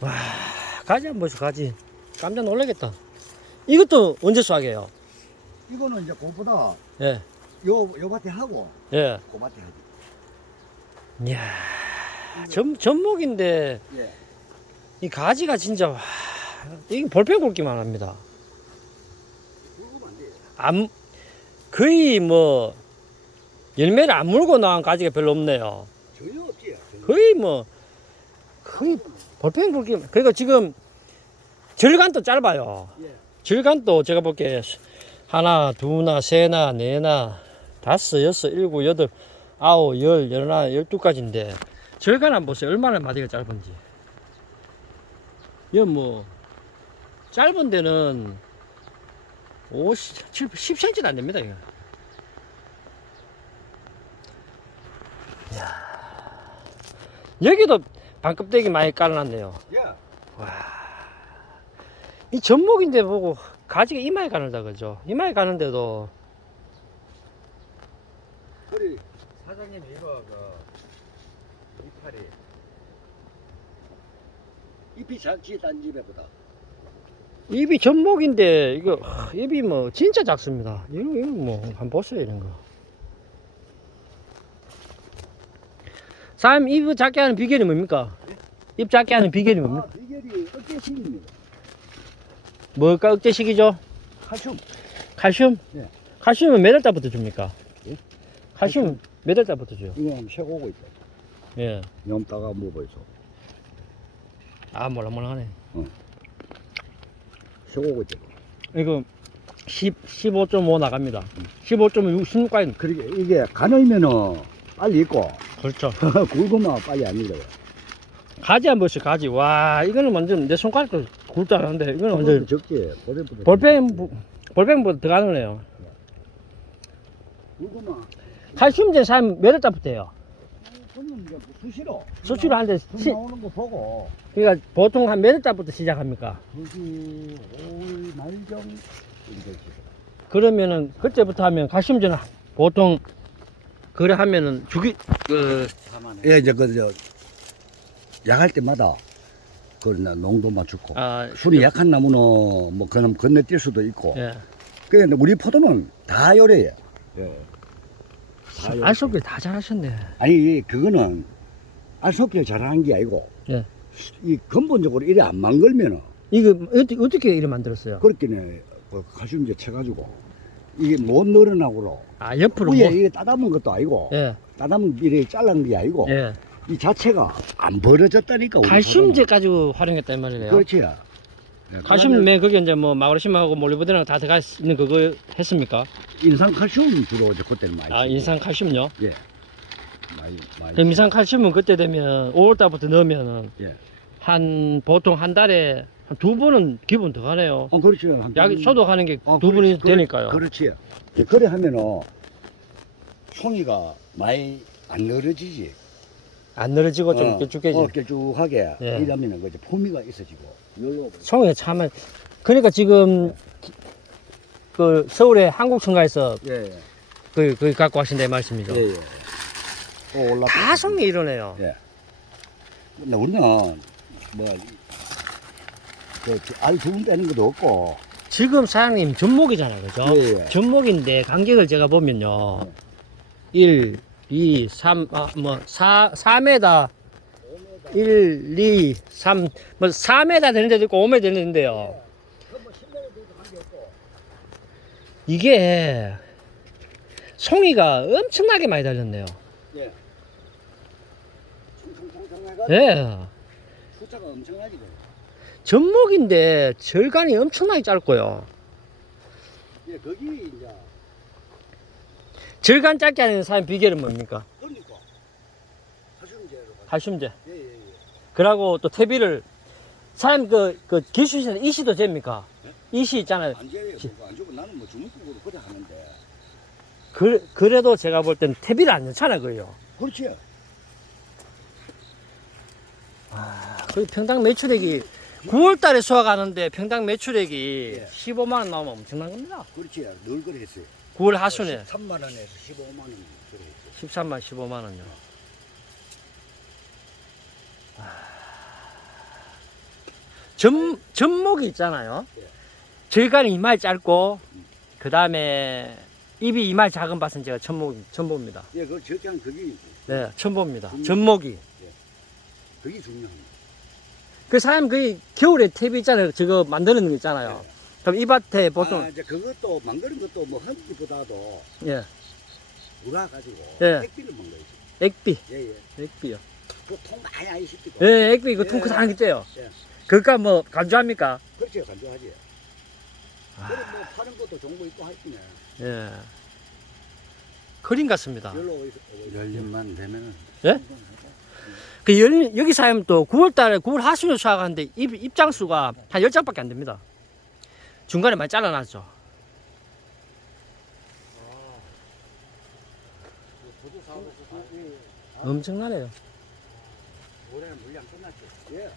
와, 가지 한번 보시오, 가지. 깜짝 놀라겠다. 이것도 언제 수확해요? 이거는 이제 그보다 예, 요, 요 밭에 하고 예. 그 밭에 하지. 이야, 전, 전목인데, 예. 이 가지가 진짜, 와, 이게 볼펜 굵기만 합니다. 굵으면 안 돼. 안, 거의 뭐, 열매를 안 물고 나온 가지가 별로 없네요. 전혀 없지. 전혀. 거의 뭐, 거의 볼펜 굵기, 그리고 지금 절간도 짧아요. 예. 질간도 제가 볼게 하나, 두나, 세나, 네나, 다섯, 여섯, 일곱, 여덟, 아홉, 열, 열하나, 열두까지인데 절간 한번 보세요. 얼마나 마디가 짧은지. 이건 뭐 짧은 데는 50, 7, 10cm도 안 됩니다. 이거. 이야. 여기도 반껍데기 많이 깔아놨네요. 예. 이 전목인데 보고 가지가 이마에 가는다 그죠? 이마에 가는데도 그리 사장님이 이거 그 이파리 잎이 작지 딴 집에보다. 입이 전목인데 이거 하, 입이 뭐 진짜 작습니다. 이거 이거 뭐 한번 보세요 이런 거. 사람 입 작게 하는 비결이 뭡니까? 입 작게 하는 비결이 뭡니까? 아, 비결이 어깨식입니다. 뭘까 억제식이죠? 칼슘. 칼슘? 네. 칼슘은 몇 월 달부터 줍니까? 예? 칼슘 몇 월 달부터 줘요? 한번 쉬고고 있다. 예. 염따가 먹어있어. 아 몰랑몰랑하네. 쉬고고 있다. 이거 10, 15.5 나갑니다. 15.6, 16까지. 그러게 이게 가늘면은 빨리 익고 그렇죠. 굵으면 빨리 안 익어요. 가지 한 번씩 가지. 와, 이거는 완전 내 손가락도 굵지 않은데, 이거는 완전 적지. 볼펜보다 볼펜, 볼펜보다 더 가능해요. 굵으면 칼슘제 사면 몇월 달부터 해요? 손님 이제 수시로 수시로 하는데, 손 시, 나오는 거 보고 그러니까 보통 한 몇월 달부터 시작합니까? 거기 5월 말정 그러면은, 그때부터 하면 칼슘제는 보통, 그래 하면은 주기, 그, 예, 이제 그저 약할 때마다 그 농도 맞추고 아, 술이 약한 나무는 뭐 그럼 건너뛸 수도 있고. 예. 그 우리 포도는 다 요래요. 예. 다 요래. 알속기 다 잘하셨네. 아니 그거는 알속기를 잘하는 게 아니고 예. 이 근본적으로 이래 안 망걸면은 이거 어떻게, 어떻게 이래 만들었어요? 그렇게네 그 칼슘제 쳐가지고 이게 못 늘어나고로 아, 옆으로 위에 뭐, 이게 따담은 것도 아니고 예, 따담은 이래 잘란 게 아니고 예. 이 자체가 안 벌어졌다니까 우리 칼슘제 가지고 활용했단 포도는. 말이에요. 그렇지 예, 칼슘에 그게 이제 뭐 마그네슘하고 몰리브데나가 다 들어가 있는 그거 했습니까? 인상 칼슘 주로 이제 그때는 많이 아 쓰고. 인산 칼슘요. 많이 많이 그럼 인산 칼슘은 그때 되면 5월달부터 넣으면은 예. 한 보통 한 달에 한 두 번은 기본 더 가네요. 어 그렇지 한 약 번- 소독하는 게 두 어, 번이 그렇지, 그렇- 되니까요. 그렇지 예, 그래 하면은 송이가 많이 안 늘어지지 안 늘어지고 좀 어, 길쭉해지. 어, 길쭉하게 예. 이러면은 그 이제 포미가 있어지고 열로 송이 참 그러니까 지금 그 서울에 한국청가에서 예 예 그, 그 갖고 하신다 이 말씀이죠. 예예 또 올라 다 송이 이러네요. 예. 근데 우리는 뭐그 알 두분 빼는 것도 없고 지금 사장님 전목이잖아요, 그죠? 예, 예. 전목인데 간격을 제가 보면요. 1, 2, 3, 아, 뭐, 4, 4m, 1, 2, 3, 뭐, 4m 되는 데도 있고 5m 되는 데인데요. 이게 송이가 엄청나게 많이 달렸네요. 예. 예. 숫자가 엄청나지 그. 전목인데 절간이 엄청나게 짧고요. 예, 거기 이제 절간 짧게 하는 사람 비결은 뭡니까? 그러니까 하수제로 칼슘제. 예 예 예. 그러고 또 퇴비를 사람 그, 그 기술실에 이시도 됩니까? 이시 있잖아요. 안 줘요. 그거 안 주고 나는 뭐 주먹국으로 그래 하는데. 그, 그래도 제가 볼 땐 퇴비를 안 넣잖아, 그요. 그렇지. 그 평당 매출액이 9월 달에 수확하는데 평당 매출액이 예. 15만 원 나오면 엄청난 겁니다. 그렇지. 늘 그래 했어요. 9월 하순에 3만 원에서 15만 원 그래 했어요. 13만 15만 원요. 전, 전목이 있잖아요. 예. 저희가는 이마이 짧고, 그 다음에 입이 이마이 작은 밭은 제가 천목, 천보입니다. 예, 그 저장 그게 네, 천보입니다. 음. 전목이. 그게 중요합니다. 그 사람 그 겨울에 탭이 있잖아요. 저거 만드는 거 있잖아요. 그럼 이 밭에 보통, 아, 이제 그것도 만드는 것도 뭐 험기보다도 예, 우라 가지고 예. 액비를 먹는 거지. 액비, 예, 예. 액비요. 그통 많이 안 시키고. 예, 액비 이거 예. 통크 다는 게 떼요. 예. 그니까 뭐, 간주합니까? 그렇지, 간주하지. 아. 그럼 뭐 파는 것도 정보 있고 할지네. 예. 그림 같습니다. 어디서- 열림만 되면은 그 열, 여기 사면 또 9월 달에 9월 하순에 수확하는데 입, 입장수가 한 10장밖에 안 됩니다. 중간에 많이 잘라놨죠. 보조 사업에서 다 엄청나네요. 올해는 물량 끝났지. 예.